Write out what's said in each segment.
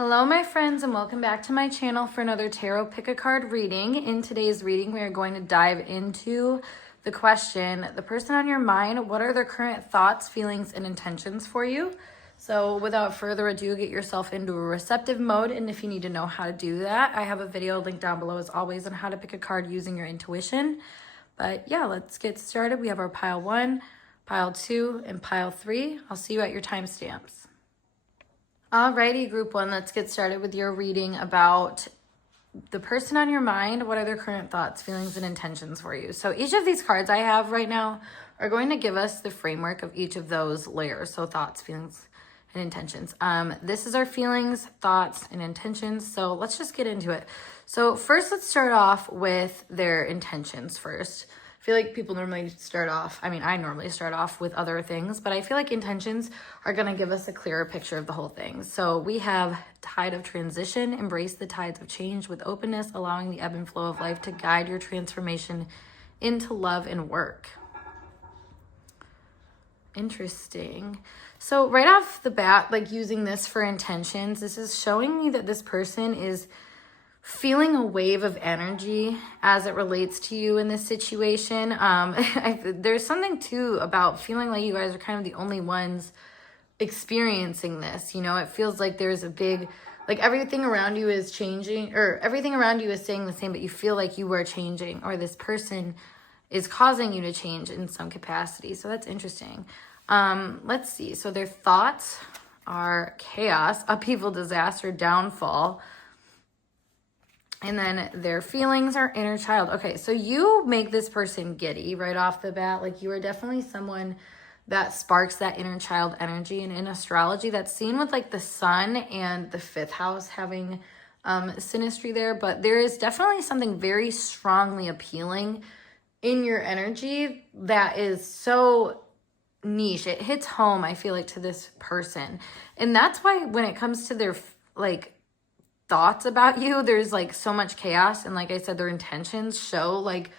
Hello my friends, and welcome back to my channel for another tarot pick a card reading. In today's reading, we are going to dive into the question, the person on your mind, what are their current thoughts, feelings, and intentions for you? So without further ado, get yourself into a receptive mode, and if you need to know how to do that, I have a video linked down below as always on how to pick a card using your intuition. But yeah, let's get started. We have our pile 1, pile 2, and pile 3. I'll see you at your timestamps. Alrighty, group 1, let's get started with your reading about the person on your mind. What are their current thoughts, feelings, and intentions for you? So each of these cards I have right now are going to give us the framework of each of those layers. So thoughts, feelings, and intentions. This is our feelings, thoughts, and intentions. So let's just get into it. So first, let's start off with their intentions first. I feel like people normally start off, I normally start off with other things, but I feel like intentions are going to give us a clearer picture of the whole thing. So we have tide of transition, embrace the tides of change with openness, allowing the ebb and flow of life to guide your transformation into love and work. Interesting. So right off the bat, like using this for intentions, this is showing me that this person is feeling a wave of energy as it relates to you in this situation. There's something too about feeling like you guys are kind of the only ones experiencing this. You know, it feels like there's a big, like everything around you is changing, or everything around you is staying the same, but you feel like you are changing, or this person is causing you to change in some capacity. So that's interesting. Let's see. So their thoughts are chaos, upheaval, disaster, downfall. And then their feelings are inner child. Okay, so you make this person giddy right off the bat. Like you are definitely someone that sparks that inner child energy. And in astrology, that's seen with like the sun and the 5th house having synastry there. But there is definitely something very strongly appealing in your energy that is so niche. It hits home, I feel like, to this person. And that's why when it comes to their like thoughts about you, there's like so much chaos, and like I said, their intentions show like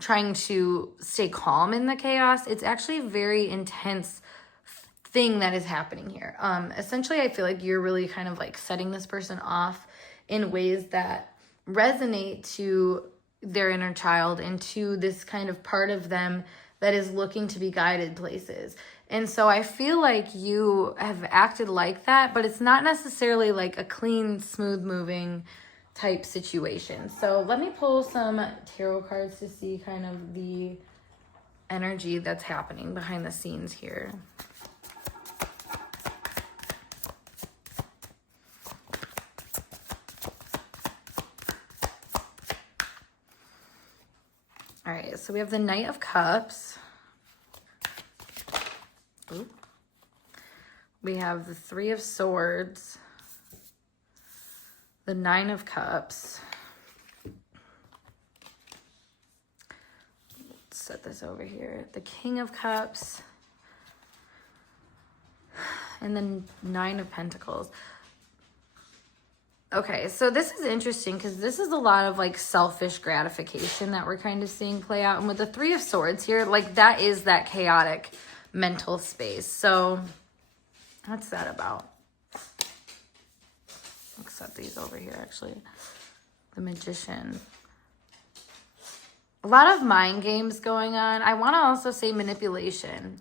trying to stay calm in the chaos. It's actually a very intense thing that is happening here. Essentially, I feel like you're really kind of like setting this person off in ways that resonate to their inner child and to this kind of part of them that is looking to be guided places. And so I feel like you have acted like that, but it's not necessarily like a clean, smooth moving type situation. So let me pull some tarot cards to see kind of the energy that's happening behind the scenes here. All right, so we have the Knight of Cups. Ooh. We have the 3 of Swords, the 9 of Cups. Let's set this over here. The King of Cups, and then 9 of Pentacles. Okay, so this is interesting because this is a lot of like selfish gratification that we're kind of seeing play out. And with the 3 of Swords here, like that is that chaotic mental space. So what's that about? Let's set these over here actually. The Magician. A lot of mind games going on. I want to also say manipulation.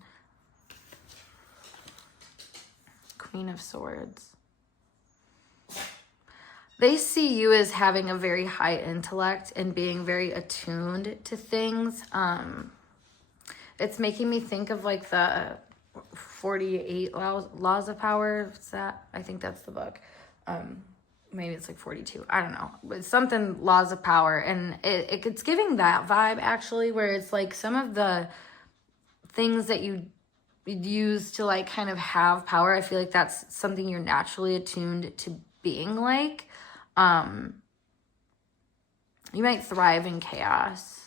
Queen of Swords. They see you as having a very high intellect and being very attuned to things. It's making me think of like the 48 laws of power. What's that? I think that's the book. Maybe it's like 42. I don't know. It's something laws of power. And it's giving that vibe actually, where it's like some of the things that you use to like kind of have power. I feel like that's something you're naturally attuned to being like. You might thrive in chaos.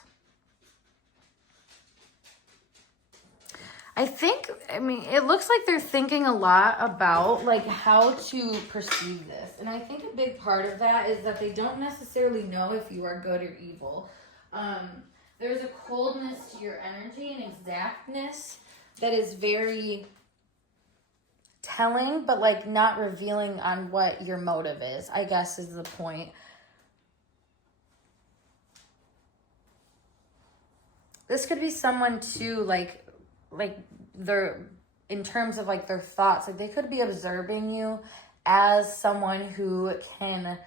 It looks like they're thinking a lot about like how to perceive this. And I think a big part of that is that they don't necessarily know if you are good or evil. There's a coldness to your energy and exactness that is very telling, but like not revealing on what your motive is, I guess is the point. This could be someone too, like they're, in terms of like their thoughts, like they could be observing you as someone who can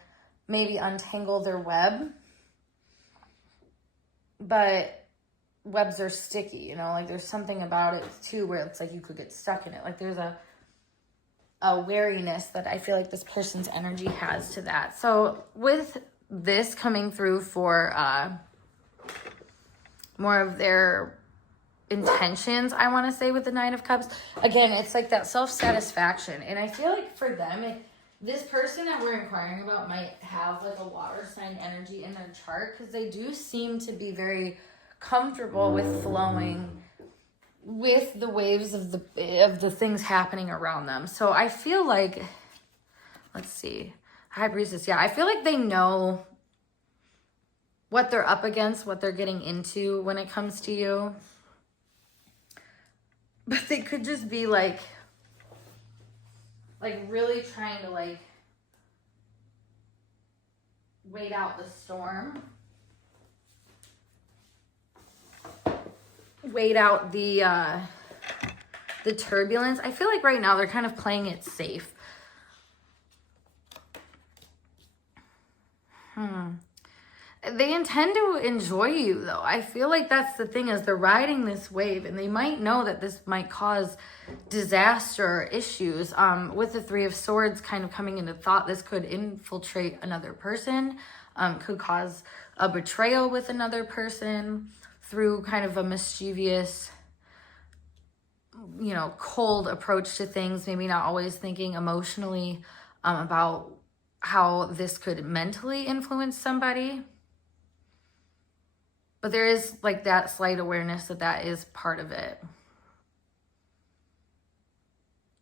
maybe untangle their web, but webs are sticky, you know, like there's something about it too where it's like you could get stuck in it. Like there's a wariness that I feel like this person's energy has to that. So with this coming through for more of their intentions, I want to say, with the Nine of Cups, again, it's like that self-satisfaction. And I feel like for them, this person that we're inquiring about might have like a water sign energy in their chart, because they do seem to be very comfortable with flowing with the waves of the things happening around them. So I feel like, let's see, High Priestess, yeah, I feel like they know what they're up against, what they're getting into when it comes to you. But they could just be like really trying to like wait out the storm. Wait out the turbulence. I feel like right now they're kind of playing it safe. They intend to enjoy you, though. I feel like that's the thing, is they're riding this wave, and they might know that this might cause disaster or issues. With the Three of Swords kind of coming into thought, this could infiltrate another person, could cause a betrayal with another person through kind of a mischievous, you know, cold approach to things, maybe not always thinking emotionally about how this could mentally influence somebody. But there is like that slight awareness that that is part of it.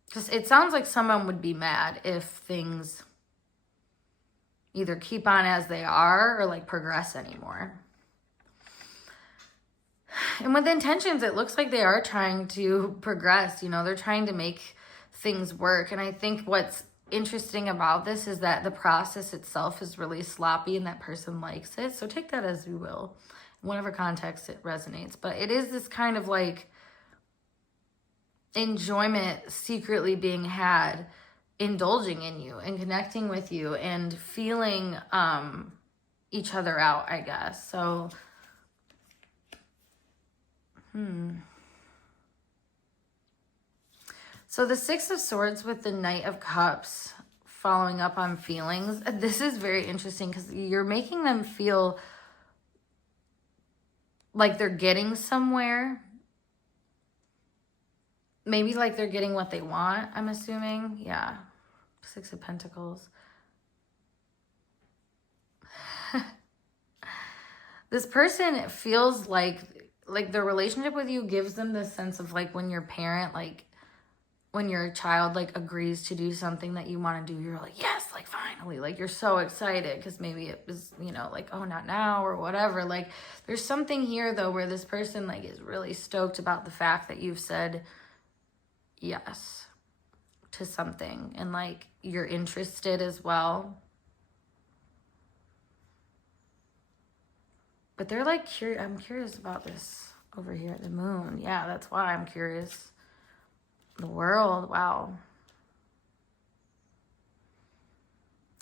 Because it sounds like someone would be mad if things either keep on as they are or like progress anymore. And with intentions, it looks like they are trying to progress. You know, they're trying to make things work. And I think what's interesting about this is that the process itself is really sloppy and that person likes it. So take that as you will, in whatever context it resonates. But it is this kind of like enjoyment secretly being had, indulging in you and connecting with you and feeling each other out, I guess. So So the Six of Swords with the Knight of Cups following up on feelings. This is very interesting because you're making them feel like they're getting somewhere. Maybe like they're getting what they want, I'm assuming. Yeah. Six of Pentacles. This person feels like their relationship with you gives them this sense of like when your parent, like when your child like agrees to do something that you want to do, you're like, yes, like finally, like you're so excited because maybe it was, you know, like, oh, not now or whatever. Like there's something here though where this person like is really stoked about the fact that you've said yes to something and like you're interested as well. But they're like curious. I'm curious about this over here at the moon. Yeah, that's why I'm curious. The World, wow.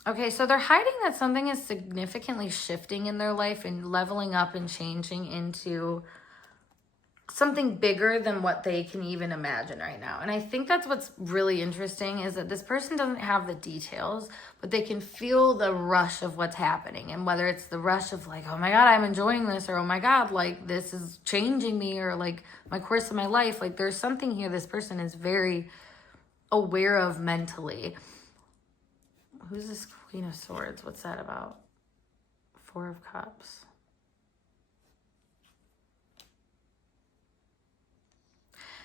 Okay, so they're hiding that something is significantly shifting in their life and leveling up and changing into something bigger than what they can even imagine right now. And I think that's what's really interesting, is that this person doesn't have the details, but they can feel the rush of what's happening. And whether it's the rush of like, oh my God, I'm enjoying this, or oh my God, like this is changing me, or like my course of my life, like there's something here this person is very aware of mentally. Who's this Queen of Swords? What's that about? Four of Cups.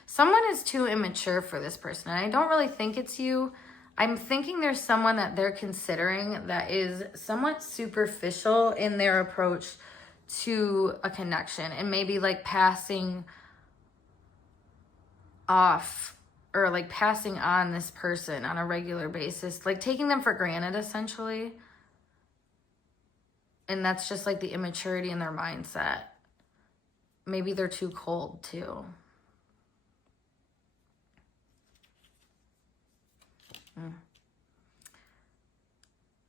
Someone is too immature for this person, and I don't really think it's you. I'm thinking there's someone that they're considering that is somewhat superficial in their approach to a connection, and maybe like passing off or like passing on this person on a regular basis, like taking them for granted essentially. And that's just like the immaturity in their mindset. Maybe they're too cold too.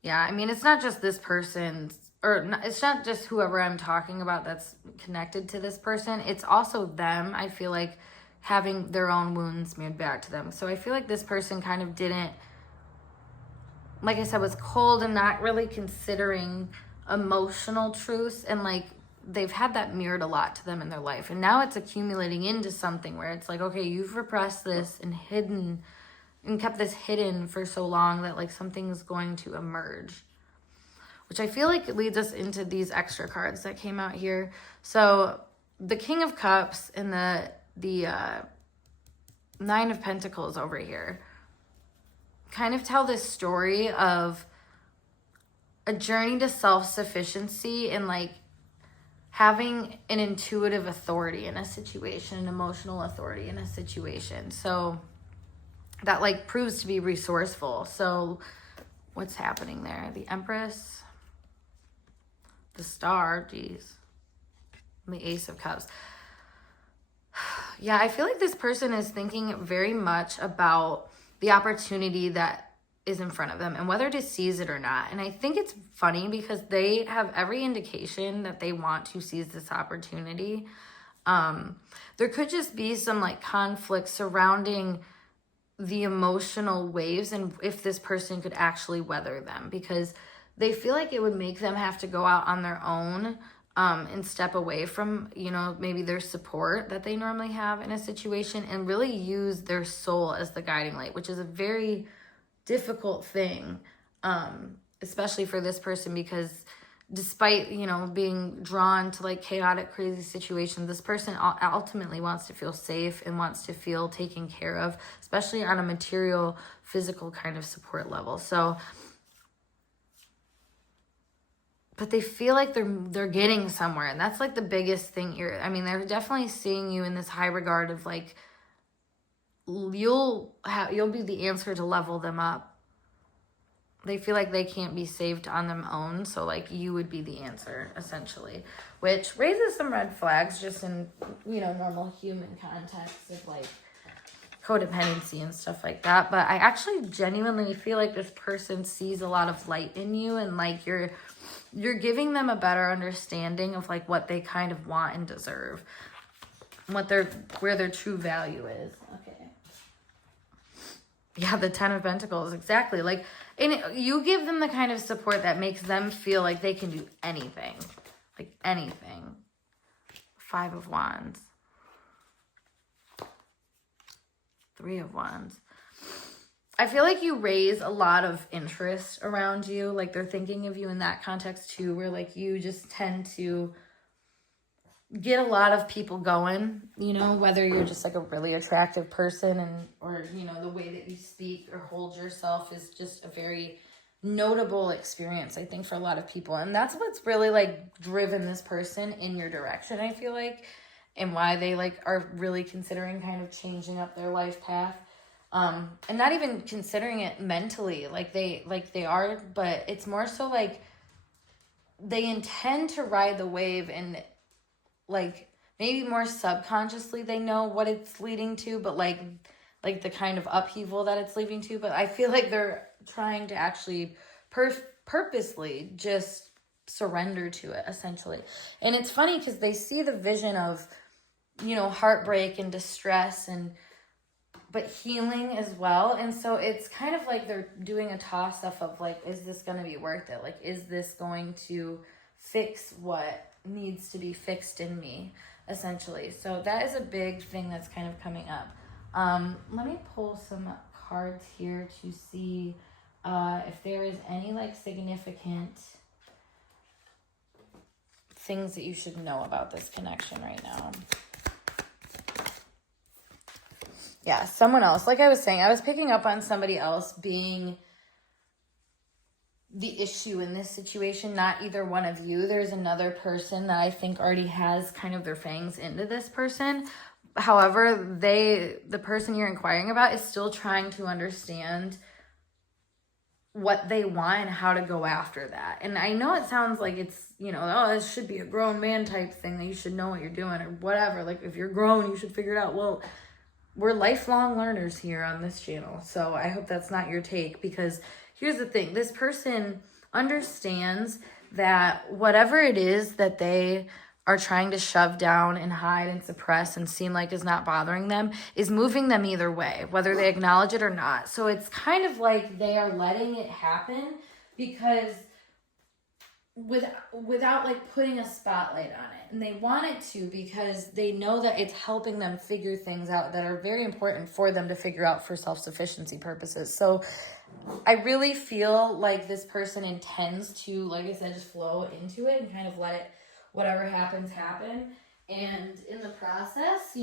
Yeah, I mean, it's not just this person's, it's not just whoever I'm talking about that's connected to this person. It's also them, I feel like, having their own wounds made back to them. So I feel like this person kind of didn't, like I said, was cold and not really considering emotional truths. And like, they've had that mirrored a lot to them in their life. And now it's accumulating into something where it's like, okay, you've repressed this and hidden and kept this hidden for so long that like something's going to emerge, which I feel like it leads us into these extra cards that came out here. So the King of Cups and the Nine of Pentacles over here kind of tell this story of a journey to self-sufficiency and like having an intuitive authority in a situation, an emotional authority in a situation. So that like proves to be resourceful. So what's happening there? The Empress, the Star, geez, and the Ace of Cups. Yeah, I feel like this person is thinking very much about the opportunity that is in front of them and whether to seize it or not. And I think it's funny because they have every indication that they want to seize this opportunity. There could just be some like conflict surrounding the emotional waves and if this person could actually weather them, because they feel like it would make them have to go out on their own and step away from, you know, maybe their support that they normally have in a situation and really use their soul as the guiding light, which is a very difficult thing, especially for this person, because despite, you know, being drawn to like chaotic, crazy situations, this person ultimately wants to feel safe and wants to feel taken care of, especially on a material, physical kind of support level. So, but they feel like they're getting somewhere, and that's like the biggest thing here. I mean, they're definitely seeing you in this high regard of like you'll be the answer to level them up. They feel like they can't be saved on their own, so like you would be the answer essentially, which raises some red flags just in, you know, normal human context of like codependency and stuff like that. But I actually genuinely feel like this person sees a lot of light in you, and like you're giving them a better understanding of like what they kind of want and deserve, where their true value is. Okay. Yeah, the Ten of Pentacles, exactly. Like, and you give them the kind of support that makes them feel like they can do anything, like anything. Five of Wands. Three of Wands. I feel like you raise a lot of interest around you. Like they're thinking of you in that context too, where like you just tend to get a lot of people going, you know, whether you're just like a really attractive person or, you know, the way that you speak or hold yourself is just a very notable experience, I think, for a lot of people. And that's what's really like driven this person in your direction, I feel like, and why they like are really considering kind of changing up their life path. And not even considering it mentally like they are, but it's more so like they intend to ride the wave, and like maybe more subconsciously they know what it's leading to, but like the kind of upheaval that it's leading to. But I feel like they're trying to actually purposely just surrender to it essentially. And it's funny because they see the vision of, you know, heartbreak and distress but healing as well. And so it's kind of like they're doing a toss-up of like, is this going to be worth it? Like, is this going to fix what needs to be fixed in me, essentially? So that is a big thing that's kind of coming up. Let me pull some cards here to see if there is any like significant things that you should know about this connection right now. Yeah, someone else. Like I was saying, I was picking up on somebody else being the issue in this situation, not either one of you. There's another person that I think already has kind of their fangs into this person, However, the person you're inquiring about is still trying to understand what they want and how to go after that. And I know it sounds like it's, oh, this should be a grown man type thing, that you should know what you're doing or whatever. Like, if you're grown, you should figure it out. Well, we're lifelong learners here on this channel. So I hope that's not your take, because here's the thing. This person understands that whatever it is that they are trying to shove down and hide and suppress and seem like is not bothering them is moving them either way, whether they acknowledge it or not. So it's kind of like they are letting it happen because without like putting a spotlight on it. And they want it to because they know that it's helping them figure things out that are very important for them to figure out for self-sufficiency purposes. So I really feel like this person intends to, like I said, just flow into it and kind of let it, whatever happens, happen. And in the process,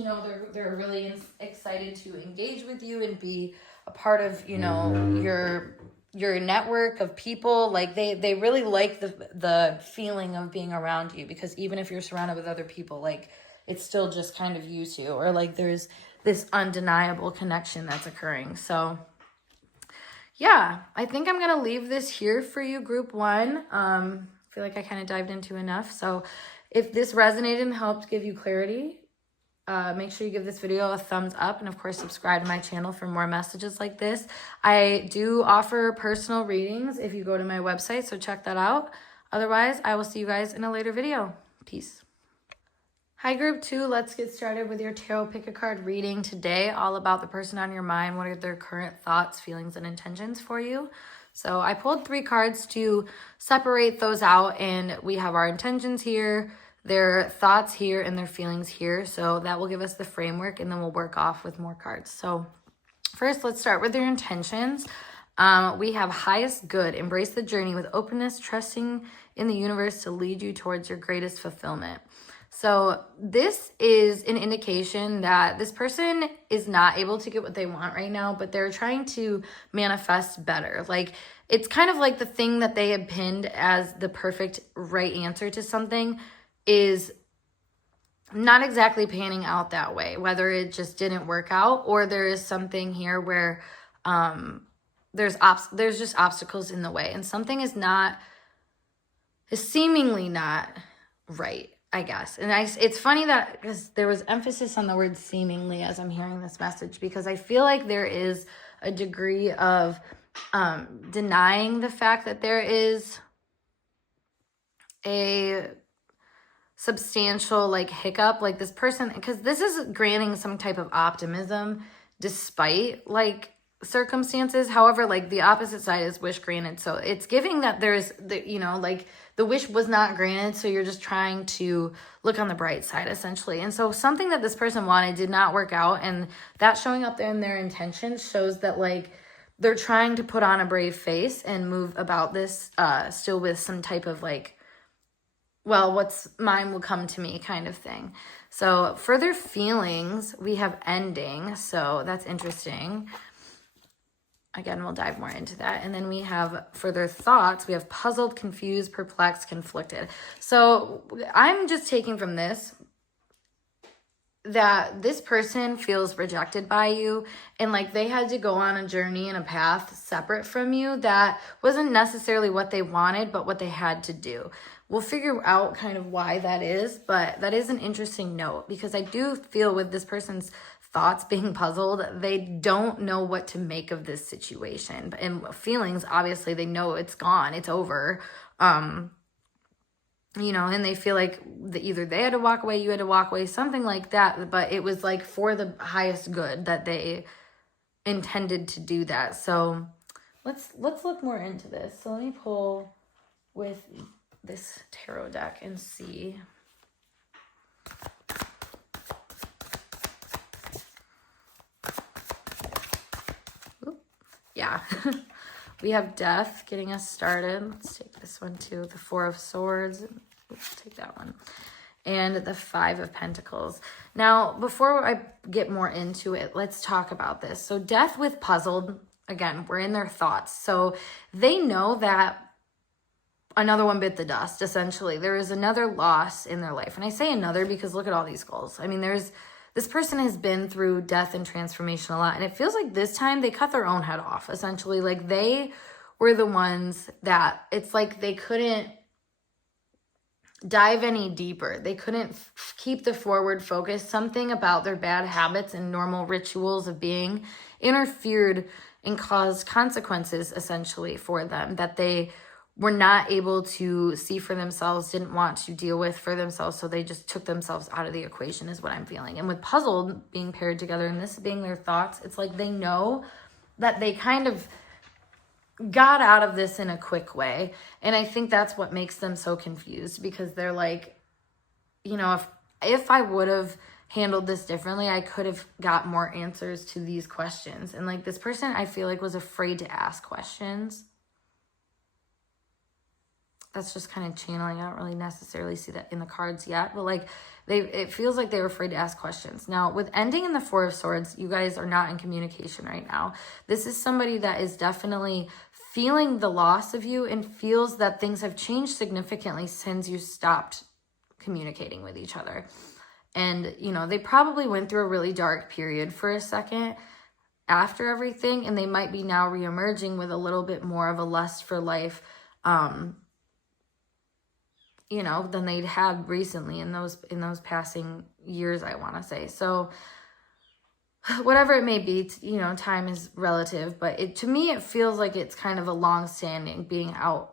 they're really excited to engage with you and be a part of, your network of people. Like they really like the feeling of being around you, because even if you're surrounded with other people, like it's still just kind of you two, or like there's this undeniable connection that's occurring. So yeah, I think I'm going to leave this here for you, group 1. I feel like I kind of dived into enough. So if this resonated and helped give you clarity, make sure you give this video a thumbs up, and of course subscribe to my channel for more messages like this. I do offer personal readings if you go to my website, so check that out. Otherwise, I will see you guys in a later video. Peace. Hi, group 2. Let's get started with your tarot pick a card reading today, all about the person on your mind. What are their current thoughts, feelings, and intentions for you? So I pulled 3 cards to separate those out, and we have our intentions here, their thoughts here, and their feelings here. So that will give us the framework, and then we'll work off with more cards. So first, let's start with their intentions. We have highest good. Embrace the journey with openness, trusting in the universe to lead you towards your greatest fulfillment. So this is an indication that this person is not able to get what they want right now, but they're trying to manifest better. Like, it's kind of like the thing that they had pinned as the perfect right answer to something is not exactly panning out that way, whether it just didn't work out, or there is something here where there's just obstacles in the way, and something is seemingly not right, I guess. And it's funny that, because there was emphasis on the word seemingly as I'm hearing this message, because I feel like there is a degree of denying the fact that there is a substantial like hiccup, like this person, because this is granting some type of optimism despite like circumstances. However, like the opposite side is wish granted. So it's giving that there's like the wish was not granted, so you're just trying to look on the bright side essentially. And so something that this person wanted did not work out, and that showing up there in their intentions shows that like they're trying to put on a brave face and move about this still with some type of like, well, what's mine will come to me kind of thing. So for their feelings, we have ending. So that's interesting. Again, we'll dive more into that. And then we have, for their thoughts, we have puzzled, confused, perplexed, conflicted. So I'm just taking from this that this person feels rejected by you, and like they had to go on a journey and a path separate from you that wasn't necessarily what they wanted, but what they had to do. We'll figure out kind of why that is, but that is an interesting note, because I do feel with this person's thoughts being puzzled, they don't know what to make of this situation. And feelings, obviously, they know it's gone, it's over. And they feel like either they had to walk away, you had to walk away, something like that. But it was like for the highest good that they intended to do that. So let's look more into this. So let me pull with this tarot deck and see. Ooh, yeah. We have death getting us started. Let's take this one too. The 4 of Swords. Let's take that one. And the 5 of Pentacles. Now, before I get more into it, let's talk about this. So death with puzzled, again, we're in their thoughts. So they know that another one bit the dust, essentially. There is another loss in their life. And I say another because look at all these skulls. I mean, there's this person has been through death and transformation a lot. And it feels like this time they cut their own head off, essentially. Like they were the ones that it's like they couldn't dive any deeper. They couldn't keep the forward focus. Something about their bad habits and normal rituals of being interfered and caused consequences essentially for them that they were not able to see for themselves, didn't want to deal with for themselves. So they just took themselves out of the equation is what I'm feeling. And with puzzled being paired together and this being their thoughts, it's like they know that they kind of got out of this in a quick way. And I think that's what makes them so confused, because they're like, you know, if I would have handled this differently, I could have got more answers to these questions. And like this person, I feel like was afraid to ask questions. That's just kind of channeling. I don't really necessarily see that in the cards yet, but like it feels like they were afraid to ask questions. Now, with ending in the Four of Swords, you guys are not in communication right now. This is somebody that is definitely feeling the loss of you and feels that things have changed significantly since you stopped communicating with each other. And, you know, they probably went through a really dark period for a second after everything, and they might be now reemerging with a little bit more of a lust for life, you know, than they'd had recently in those passing years, I want to say. So whatever it may be, you know, time is relative, but to me, it feels like it's kind of a long-standing being out,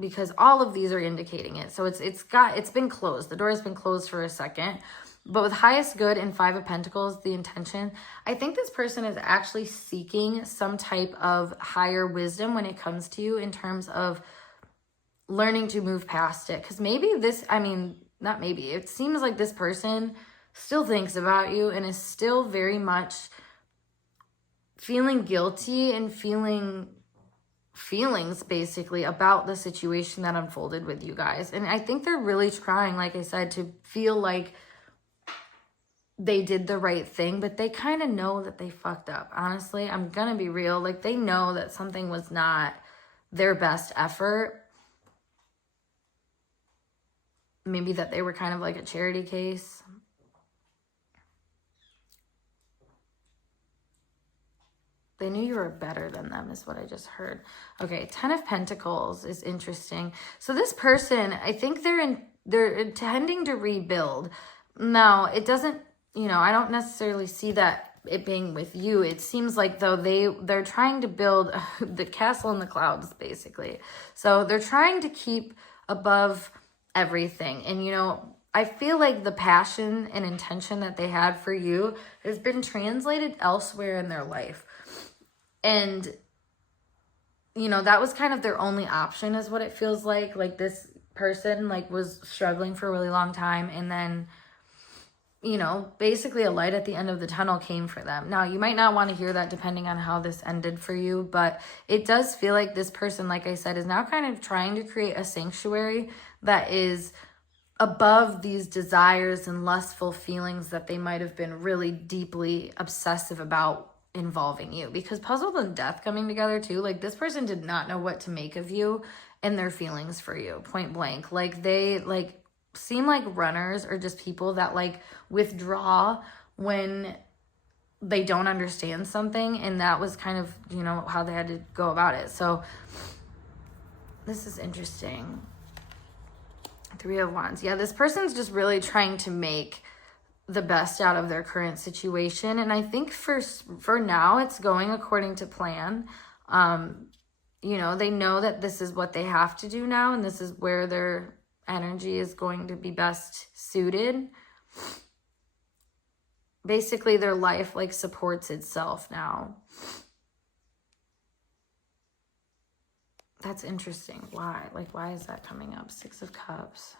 because all of these are indicating it. So it's been closed. The door has been closed for a second. But with highest good and Five of Pentacles, the intention, I think this person is actually seeking some type of higher wisdom when it comes to you in terms of learning to move past it. Because maybe not maybe, it seems like this person still thinks about you and is still very much feeling guilty and feelings basically about the situation that unfolded with you guys. And I think they're really trying, like I said, to feel like they did the right thing, but they kind of know that they fucked up. Honestly, I'm gonna be real. Like they know that something was not their best effort. Maybe that they were kind of like a charity case. They knew you were better than them is what I just heard. Okay, Ten of Pentacles is interesting. So this person, I think they're intending to rebuild. Now, it doesn't, you know, I don't necessarily see that it being with you. It seems like though they're trying to build the castle in the clouds, basically. So they're trying to keep above everything. And, you know, I feel like the passion and intention that they had for you has been translated elsewhere in their life. And, you know, that was kind of their only option is what it feels like. Like this person like was struggling for a really long time. And then, you know, basically a light at the end of the tunnel came for them. Now, you might not want to hear that depending on how this ended for you, but it does feel like this person, like I said, is now kind of trying to create a sanctuary that is above these desires and lustful feelings that they might have been really deeply obsessive about involving you. Because puzzled and death coming together too, like this person did not know what to make of you and their feelings for you, point blank. Like they like seem like runners or just people that like withdraw when they don't understand something, and that was kind of, you know, how they had to go about it. So this is interesting. Three of Wands. Yeah, this person's just really trying to make the best out of their current situation. And I think for now, it's going according to plan. You know, they know that this is what they have to do now, and this is where their energy is going to be best suited. Basically, their life like supports itself now. That's interesting. Why? Like, why is that coming up? Six of Cups.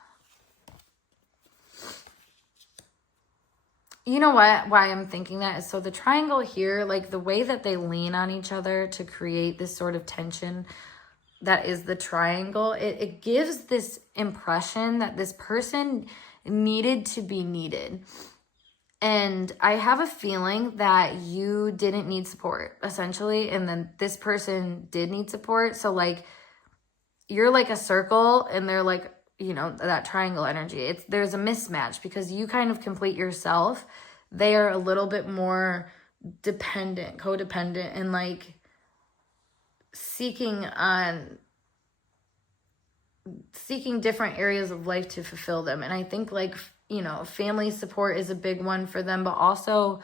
You know what? Why I'm thinking that is so the triangle here, like the way that they lean on each other to create this sort of tension that is the triangle, it gives this impression that this person needed to be needed. And I have a feeling that you didn't need support, essentially, and then this person did need support. So, like, you're like a circle, and they're like, you know, that triangle energy. There's a mismatch because you kind of complete yourself. they are a little bit more dependent, codependent, and like seeking different areas of life to fulfill them. And I think like, family support is a big one for them, but also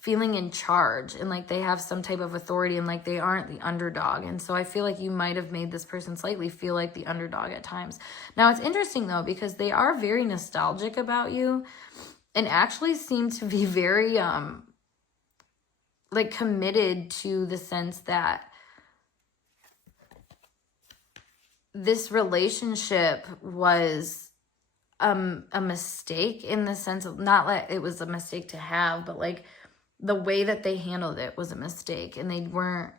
feeling in charge and like they have some type of authority and like they aren't the underdog. And so I feel like you might have made this person slightly feel like the underdog at times. Now it's interesting though, because they are very nostalgic about you and actually seem to be very like committed to the sense that this relationship was a mistake, in the sense of not that it was a mistake to have, but like the way that they handled it was a mistake, and they weren't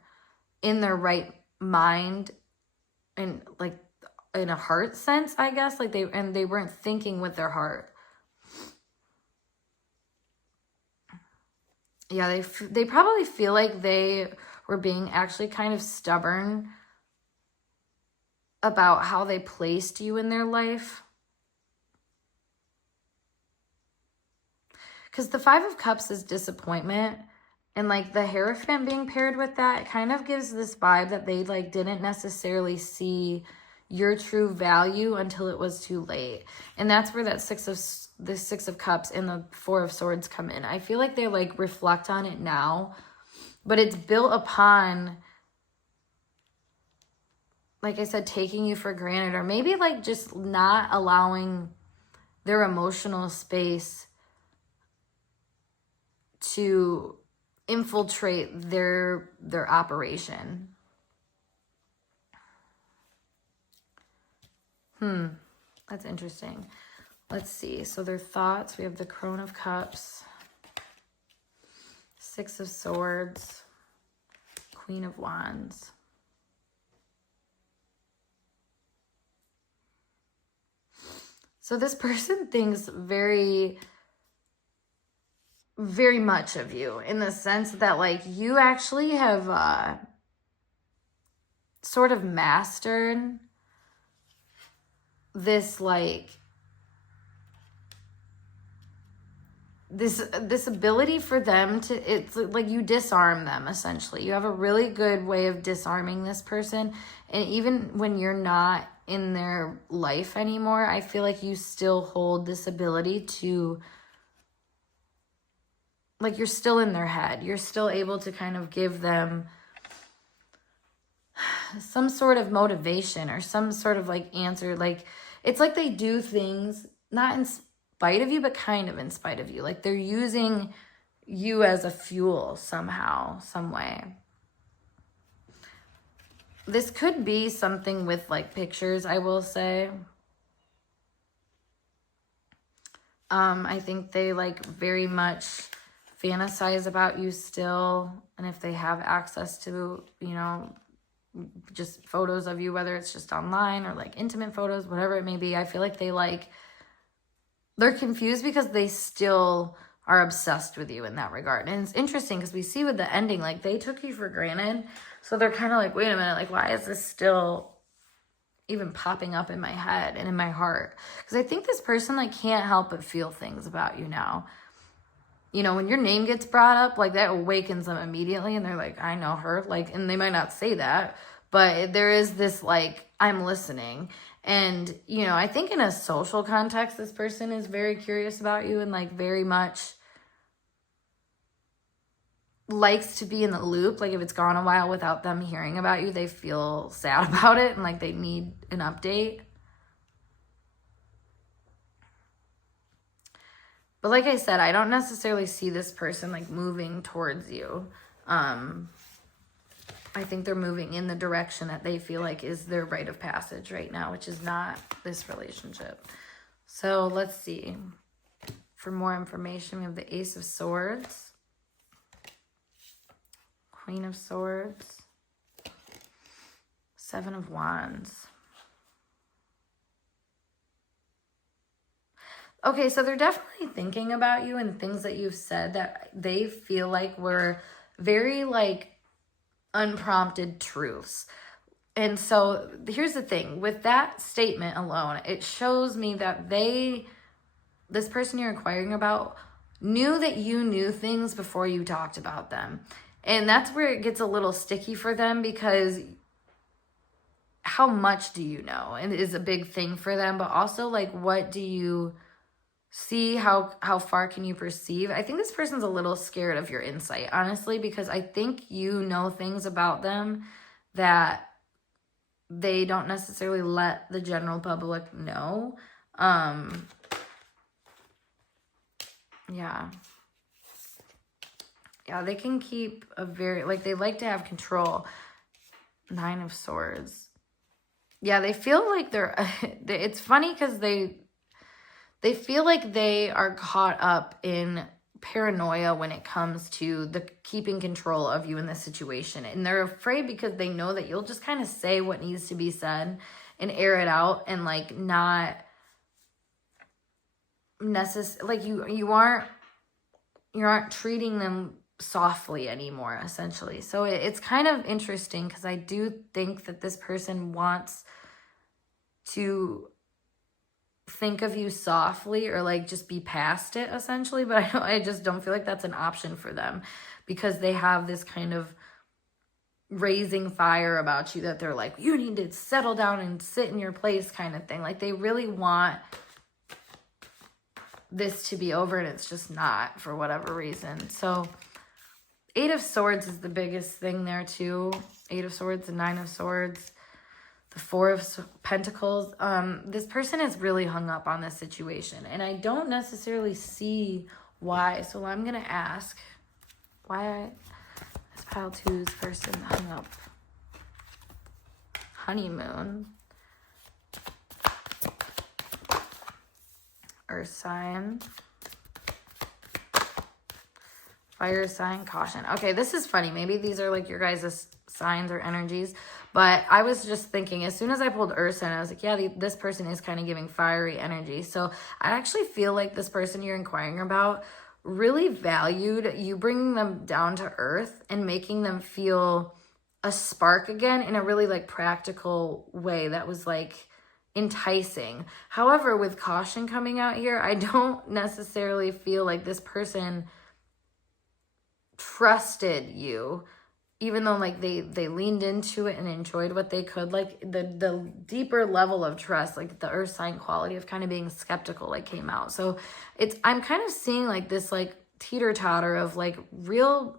in their right mind and like in a heart sense, I guess, like they weren't thinking with their heart. Yeah, they probably feel like they were being actually kind of stubborn about how they placed you in their life. Because the Five of Cups is disappointment, and like the Hierophant being paired with that kind of gives this vibe that they like didn't necessarily see your true value until it was too late. And that's where that Six of Cups and the Four of Swords come in. I feel like they like reflect on it now, but it's built upon, like I said, taking you for granted, or maybe like just not allowing their emotional space to infiltrate their operation. That's interesting. Let's see. So their thoughts, we have the Crone of Cups, Six of Swords, Queen of Wands. So this person thinks very, very much of you, in the sense that like you actually have sort of mastered this like this ability for them to, it's like you disarm them essentially. You have a really good way of disarming this person, and even when you're not in their life anymore, I feel like you still hold this ability to, like, you're still in their head. You're still able to kind of give them some sort of motivation or some sort of like answer. Like, it's like they do things not in spite of you, but kind of in spite of you. Like they're using you as a fuel somehow, some way. This could be something with like pictures, I will say. I think they like very much fantasize about you still. And if they have access to, just photos of you, whether it's just online or like intimate photos, whatever it may be, I feel like they're confused because they still are obsessed with you in that regard. And it's interesting because we see with the ending, like they took you for granted. So they're kind of like, wait a minute, like why is this still even popping up in my head and in my heart? Because I think this person like can't help but feel things about you now. When your name gets brought up, like that awakens them immediately, and they're like, I know her, like, and they might not say that, but there is this like, I'm listening. And, I think in a social context, this person is very curious about you and like very much likes to be in the loop. Like if it's gone a while without them hearing about you, they feel sad about it and like they need an update. But like I said, I don't necessarily see this person like moving towards you. I think they're moving in the direction that they feel like is their rite of passage right now, which is not this relationship. So let's see. For more information, we have the Ace of Swords, Queen of Swords, Seven of Wands. Okay, so they're definitely thinking about you and things that you've said that they feel like were very like unprompted truths. And so here's the thing, with that statement alone, it shows me that this person you're inquiring about knew that you knew things before you talked about them. And that's where it gets a little sticky for them, because how much do you know? And it is a big thing for them, but also like, what do you see? How far can you perceive? I think this person's a little scared of your insight, honestly, because I think you know things about them that they don't necessarily let the general public know. Yeah, they can keep a very, like, they like to have control. 9 of Swords. Yeah, they feel like they're, it's funny because they feel like they are caught up in paranoia when it comes to the keeping control of you in this situation. And they're afraid because they know that you'll just kind of say what needs to be said and air it out, and like not necessarily, like you aren't treating them softly anymore, essentially. So it's kind of interesting, because I do think that this person wants to think of you softly, or like just be past it, essentially, but I just don't feel like that's an option for them, because they have this kind of raising fire about you that they're like, you need to settle down and sit in your place kind of thing. Like, they really want this to be over, and it's just not, for whatever reason. So 8 of Swords is the biggest thing there too. 8 of Swords and 9 of Swords. The 4 of Pentacles. This person is really hung up on this situation, and I don't necessarily see why. So I'm going to ask why this pile 2's person hung up. Honeymoon. Earth sign. Fire sign, caution. Okay, this is funny. Maybe these are like your guys' signs or energies. But I was just thinking, as soon as I pulled Earth sign, I was like, yeah, this person is kind of giving fiery energy. So I actually feel like this person you're inquiring about really valued you bringing them down to earth and making them feel a spark again in a really like practical way that was like enticing. However, with caution coming out here, I don't necessarily feel like this person trusted you, even though like they leaned into it and enjoyed what they could. Like the deeper level of trust, like the earth sign quality of kind of being skeptical, like came out. So I'm kind of seeing like this like teeter-totter of like real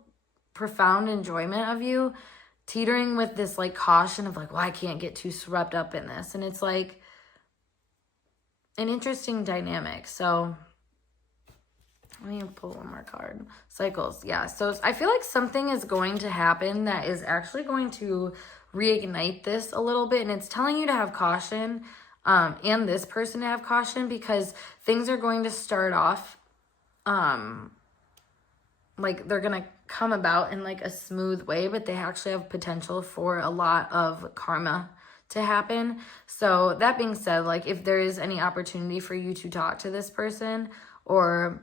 profound enjoyment of you teetering with this like caution of like, well, I can't get too swept up in this. And it's like an interesting dynamic. So let me pull one more card. Cycles. Yeah. So I feel like something is going to happen that is actually going to reignite this a little bit. And it's telling you to have caution, and this person to have caution, because things are going to start off, like they're going to come about in like a smooth way, but they actually have potential for a lot of karma to happen. So that being said, like if there is any opportunity for you to talk to this person, or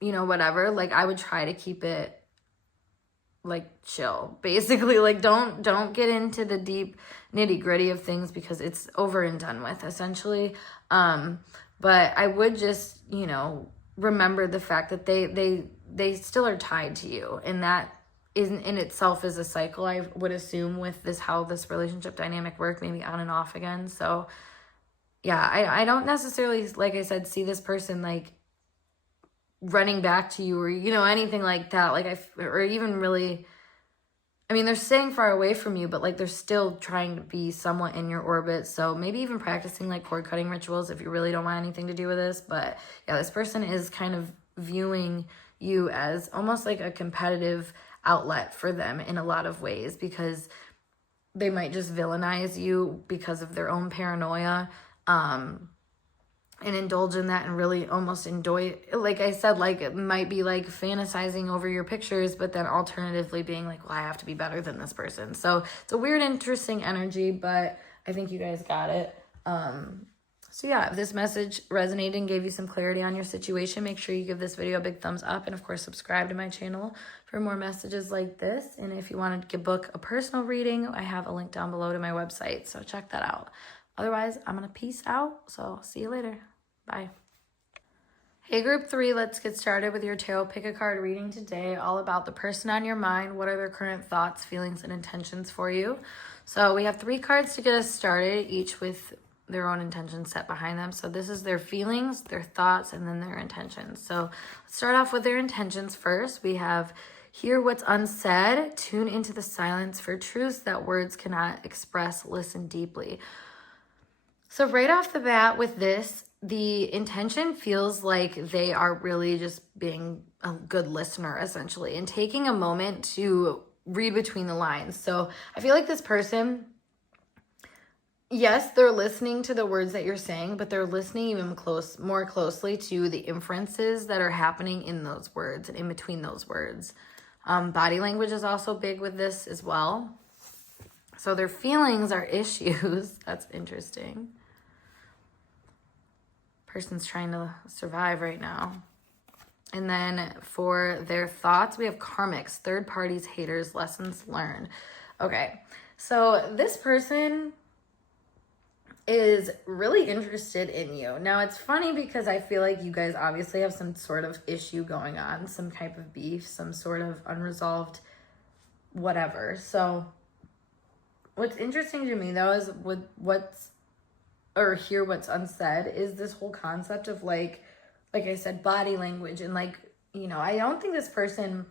you know, whatever, like I would try to keep it like chill, basically. Like don't get into the deep nitty gritty of things, because it's over and done with, essentially. But I would just, you know, remember the fact that they still are tied to you, and that in itself is a cycle, I would assume, with this, how this relationship dynamic work, maybe on and off again. So yeah, I don't necessarily, like I said, see this person like running back to you, or you know, anything like that. Like or even really, I mean, they're staying far away from you, but like they're still trying to be somewhat in your orbit. So maybe even practicing like cord cutting rituals if you really don't want anything to do with this. But yeah, this person is kind of viewing you as almost like a competitive outlet for them in a lot of ways, because they might just villainize you because of their own paranoia, and indulge in that and really almost enjoy, like I said, like it might be like fantasizing over your pictures, but then alternatively being like, well, I have to be better than this person. So it's a weird, interesting energy, but I think you guys got it. So yeah, if this message resonated and gave you some clarity on your situation, make sure you give this video a big thumbs up, and of course subscribe to my channel for more messages like this. And if you want to book a personal reading, I have a link down below to my website, so check that out. Otherwise, I'm gonna peace out, so see you later. Bye. Hey, group 3, let's get started with your tarot pick a card reading today, all about the person on your mind. What are their current thoughts, feelings, and intentions for you? So we have 3 cards to get us started, each with their own intentions set behind them. So this is their feelings, their thoughts, and then their intentions. So let's start off with their intentions first. We have hear what's unsaid, tune into the silence for truths that words cannot express, listen deeply. So right off the bat with this, the intention feels like they are really just being a good listener, essentially, and taking a moment to read between the lines. So I feel like this person, yes, they're listening to the words that you're saying, but they're listening even more closely to the inferences that are happening in those words and in between those words. Body language is also big with this as well. So their feelings are issues. That's interesting. Person's trying to survive right now. And then for their thoughts, we have karmics, third parties, haters, lessons learned. Okay, so this person is really interested in you. Now, it's funny because I feel like you guys obviously have some sort of issue going on, some type of beef, some sort of unresolved whatever. So what's interesting to me, though, is hear what's unsaid is this whole concept of like I said, body language. And I don't think this person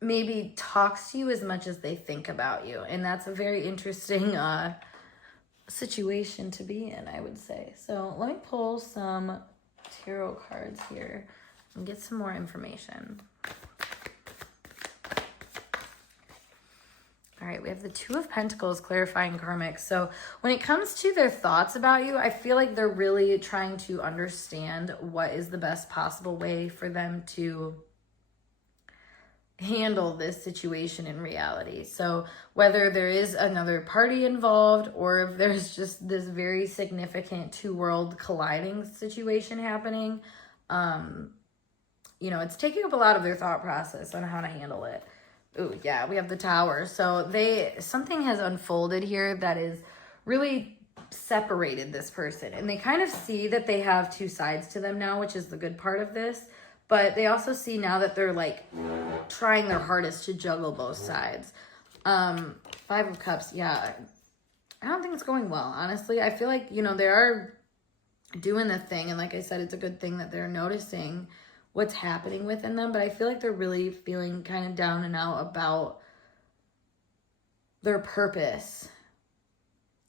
maybe talks to you as much as they think about you. And that's a very interesting situation to be in, I would say. So let me pull some tarot cards here and get some more information. All right, we have the Two of Pentacles, clarifying karmic. So when it comes to their thoughts about you, I feel like they're really trying to understand what is the best possible way for them to handle this situation in reality. So whether there is another party involved or if there's just this very significant two-world colliding situation happening, it's taking up a lot of their thought process on how to handle it. Ooh, yeah, we have the Tower. So something has unfolded here that is really separated this person. And they kind of see that they have two sides to them now, which is the good part of this. But they also see now that they're trying their hardest to juggle both sides. 5 of Cups, yeah. I don't think it's going well, honestly. I feel like, they are doing the thing. And like I said, it's a good thing that they're noticing what's happening within them, but I feel like they're really feeling kind of down and out about their purpose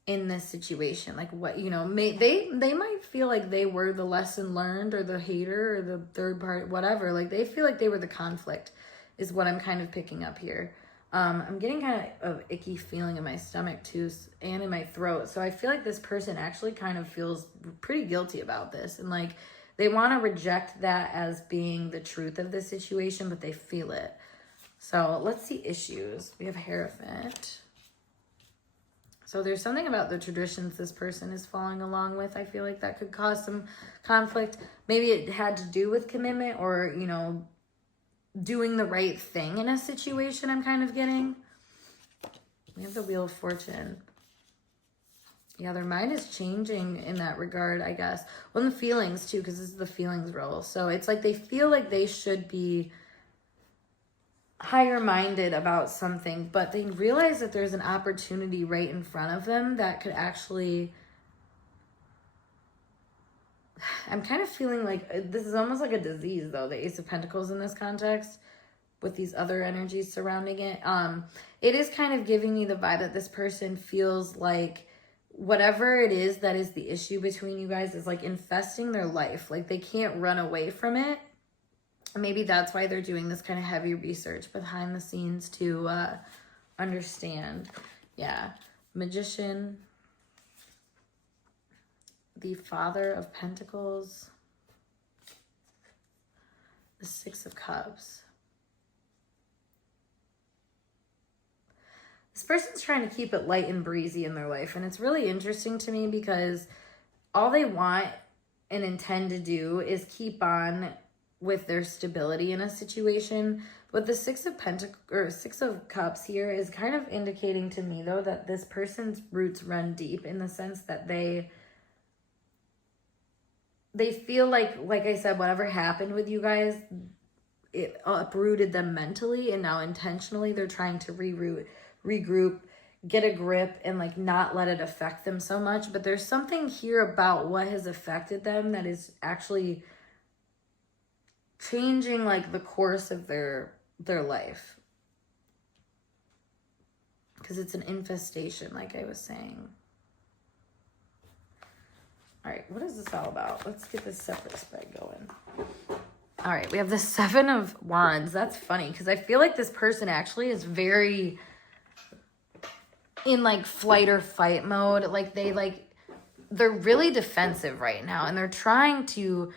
in this situation. Like what, they might feel like they were the lesson learned or the hater or the third party, whatever. Like they feel like they were the conflict is what I'm kind of picking up here. I'm getting kind of icky feeling in my stomach too and in my throat. So I feel like this person actually kind of feels pretty guilty about this and they want to reject that as being the truth of the situation, but they feel it. So let's see issues. We have Hierophant. So there's something about the traditions this person is following along with. I feel like that could cause some conflict. Maybe it had to do with commitment or, doing the right thing in a situation I'm kind of getting. We have the Wheel of Fortune. Yeah, their mind is changing in that regard, I guess. Well, and the feelings, too, because this is the feelings role. So it's like they feel like they should be higher-minded about something, but they realize that there's an opportunity right in front of them that could actually... I'm kind of feeling like this is almost like a disease, though, the Ace of Pentacles in this context, with these other energies surrounding it. It is kind of giving me the vibe that this person feels like whatever it is that is the issue between you guys is infesting their life. They can't run away from it. Maybe that's why they're doing this kind of heavy research behind the scenes to understand. Yeah. Magician. The Father of Pentacles. The Six of Cups. This person's trying to keep it light and breezy in their life. And it's really interesting to me because all they want and intend to do is keep on with their stability in a situation. But the Six of Cups here is kind of indicating to me, though, that this person's roots run deep in the sense that they they feel like I said, whatever happened with you guys, it uprooted them mentally, and now intentionally they're trying to regroup, get a grip, and like not let it affect them so much. But there's something here about what has affected them that is actually changing like the course of their life, because it's an infestation, like I was saying. All right, what is this all about? Let's get this separate spread going. All right, we have the 7 of Wands. That's funny, because I feel like this person actually is very in like flight or fight mode. Like they're really defensive right now, and they're trying to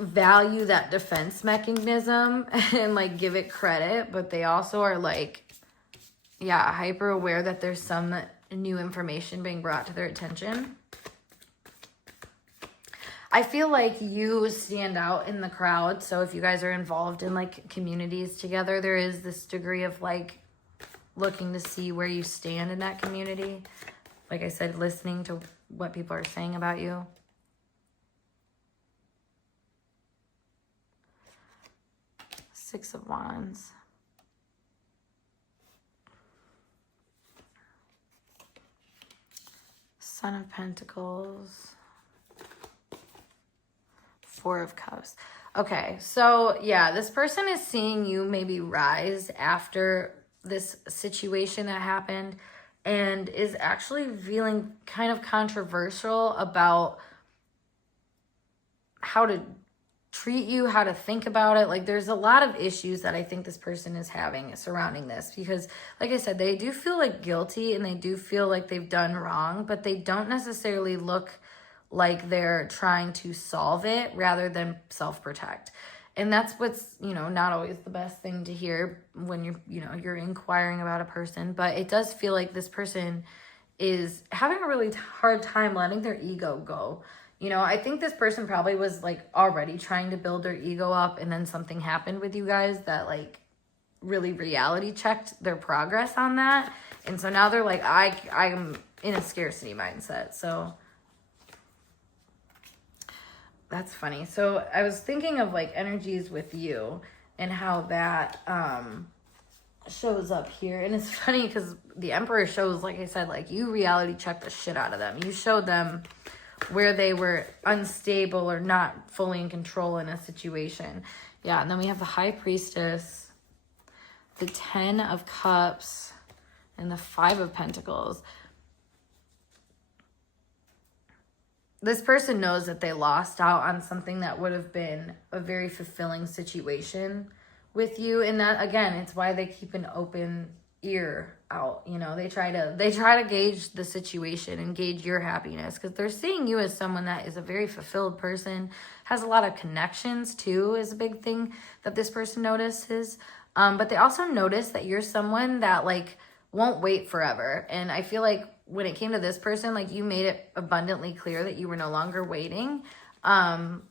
value that defense mechanism and like give it credit, but they also are like, yeah, hyper aware that there's some new information being brought to their attention. I feel like you stand out in the crowd. So if you guys are involved in like communities together, there is this degree of like looking to see where you stand in that community. Like I said, listening to what people are saying about you. Six of Wands. Son of Pentacles. 4 of Cups. Okay, so yeah, this person is seeing you maybe rise after this situation that happened, and is actually feeling kind of controversial about how to treat you, how to think about it. Like there's a lot of issues that I think this person is having surrounding this, because like I said, they do feel like guilty and they do feel like they've done wrong, but they don't necessarily look like they're trying to solve it rather than self-protect. And that's what's, not always the best thing to hear when you're inquiring about a person. But it does feel like this person is having a really hard time letting their ego go. I think this person probably was like already trying to build their ego up, and then something happened with you guys that like really reality checked their progress on that. And so now they're like, I'm in a scarcity mindset. So that's funny. So I was thinking of like energies with you and how that shows up here. And it's funny because the Emperor shows, like I said, like you reality checked the shit out of them. You showed them where they were unstable or not fully in control in a situation. Yeah, and then we have the High Priestess, the 10 of Cups, and the 5 of Pentacles. This person knows that they lost out on something that would have been a very fulfilling situation with you. And that, again, it's why they keep an open ear out. They try to gauge the situation and gauge your happiness, because they're seeing you as someone that is a very fulfilled person, has a lot of connections too, is a big thing that this person notices. But they also notice that you're someone that like won't wait forever. And I feel like when it came to this person, like you made it abundantly clear that you were no longer waiting. And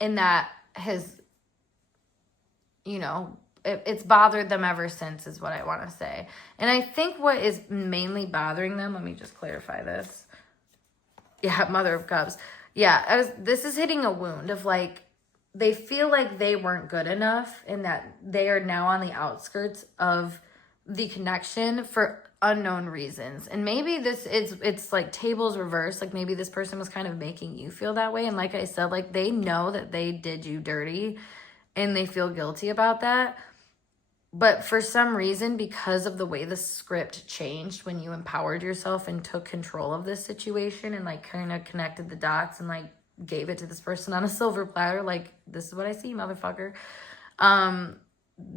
that has, it's bothered them ever since, is what I want to say. And I think what is mainly bothering them, let me just clarify this. Yeah, Mother of Cups. Yeah, this is hitting a wound of like, they feel like they weren't good enough and that they are now on the outskirts of the connection for unknown reasons. And maybe it's like tables reversed. Like maybe this person was kind of making you feel that way. And like I said, like they know that they did you dirty and they feel guilty about that. But for some reason, because of the way the script changed when you empowered yourself and took control of this situation and like kind of connected the dots and like gave it to this person on a silver platter, like, this is what I see, motherfucker.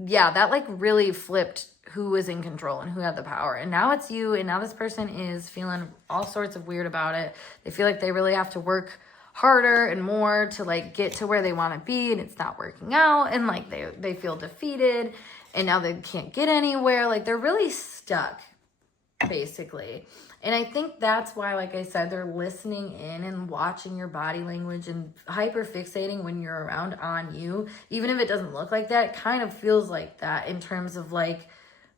Yeah, that like really flipped who was in control and who had the power. And now it's you, and now this person is feeling all sorts of weird about it. They feel like they really have to work harder and more to like get to where they want to be, and it's not working out, and like they feel defeated, and now they can't get anywhere. Like they're really stuck, basically. And I think that's why, like I said, they're listening in and watching your body language and hyper fixating when you're around on you. Even if it doesn't look like that, it kind of feels like that in terms of like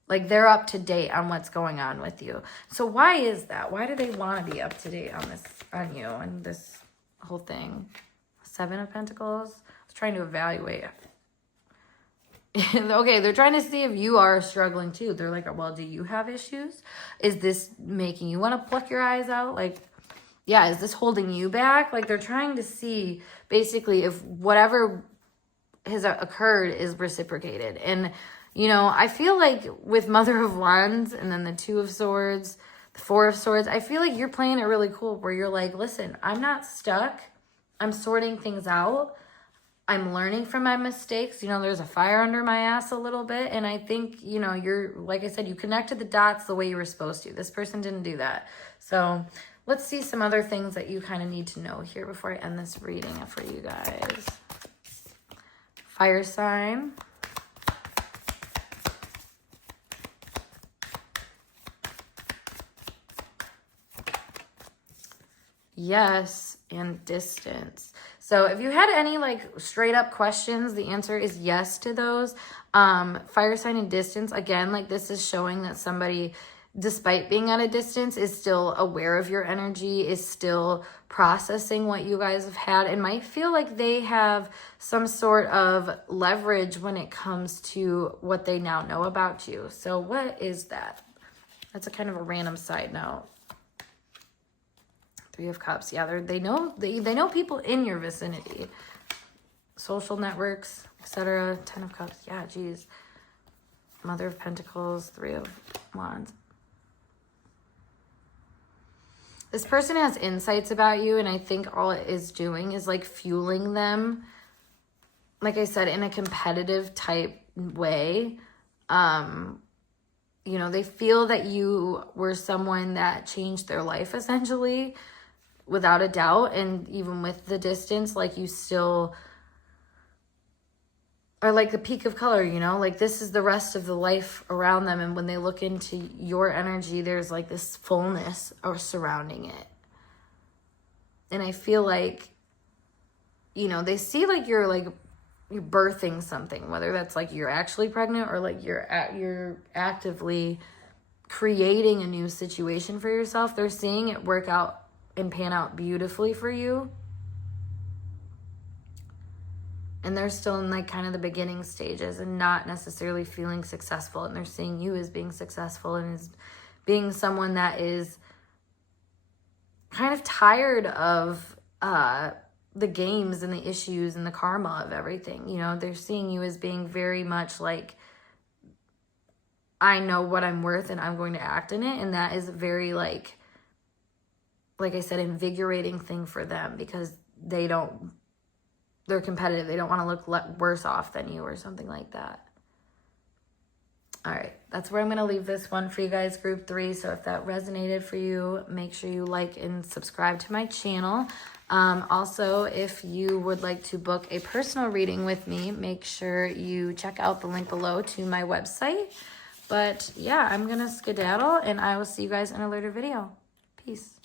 Like they're up to date on what's going on with you. So why is that? Why do they want to be up to date on this, on you and this whole thing? Seven of Pentacles. I was trying to evaluate. Okay, they're trying to see if you are struggling too. They're like, well, do you have issues? Is this making you want to pluck your eyes out? Like, yeah, is this holding you back? Like they're trying to see basically if whatever has occurred is reciprocated. And you know, I feel like with Mother of Wands and then the Two of Swords, the Four of Swords, I feel like you're playing it really cool where you're like, listen, I'm not stuck. I'm sorting things out. I'm learning from my mistakes. You know, there's a fire under my ass a little bit. And I think, you know, you're, like I said, you connected the dots the way you were supposed to. This person didn't do that. So let's see some other things that you kind of need to know here before I end this reading for you guys. Fire sign. Yes, and distance. So if you had any like straight up questions, the answer is yes to those. Fire sign and distance, again, like this is showing that somebody, despite being at a distance, is still aware of your energy, is still processing what you guys have had, and might feel like they have some sort of leverage when it comes to what they now know about you. So what is that? That's a kind of a random side note. Three of Cups. Yeah, they know people in your vicinity. Social networks, etc. 10 of Cups. Yeah, geez. Mother of Pentacles. Three of Wands. This person has insights about you, and I think all it is doing is like fueling them, like I said, in a competitive type way. You know, they feel that you were someone that changed their life essentially, without a doubt. And even with the distance, like you still are like the peak of color, you know, like this is the rest of the life around them. And when they look into your energy, there's like this fullness surrounding it. And I feel like, you know, they see like you're birthing something, whether that's like you're actually pregnant or like you're actively creating a new situation for yourself. They're seeing it work out and pan out beautifully for you. And they're still in like kind of the beginning stages and not necessarily feeling successful. And they're seeing you as being successful and as being someone that is kind of tired of the games and the issues and the karma of everything. You know, they're seeing you as being very much like, I know what I'm worth and I'm going to act in it. And that is very like I said, invigorating thing for them, because they're competitive. They don't want to look worse off than you or something like that. All right, that's where I'm going to leave this one for you guys, group 3. So if that resonated for you, make sure you like and subscribe to my channel. Also, if you would like to book a personal reading with me, make sure you check out the link below to my website. But yeah, I'm going to skedaddle, and I will see you guys in a later video. Peace.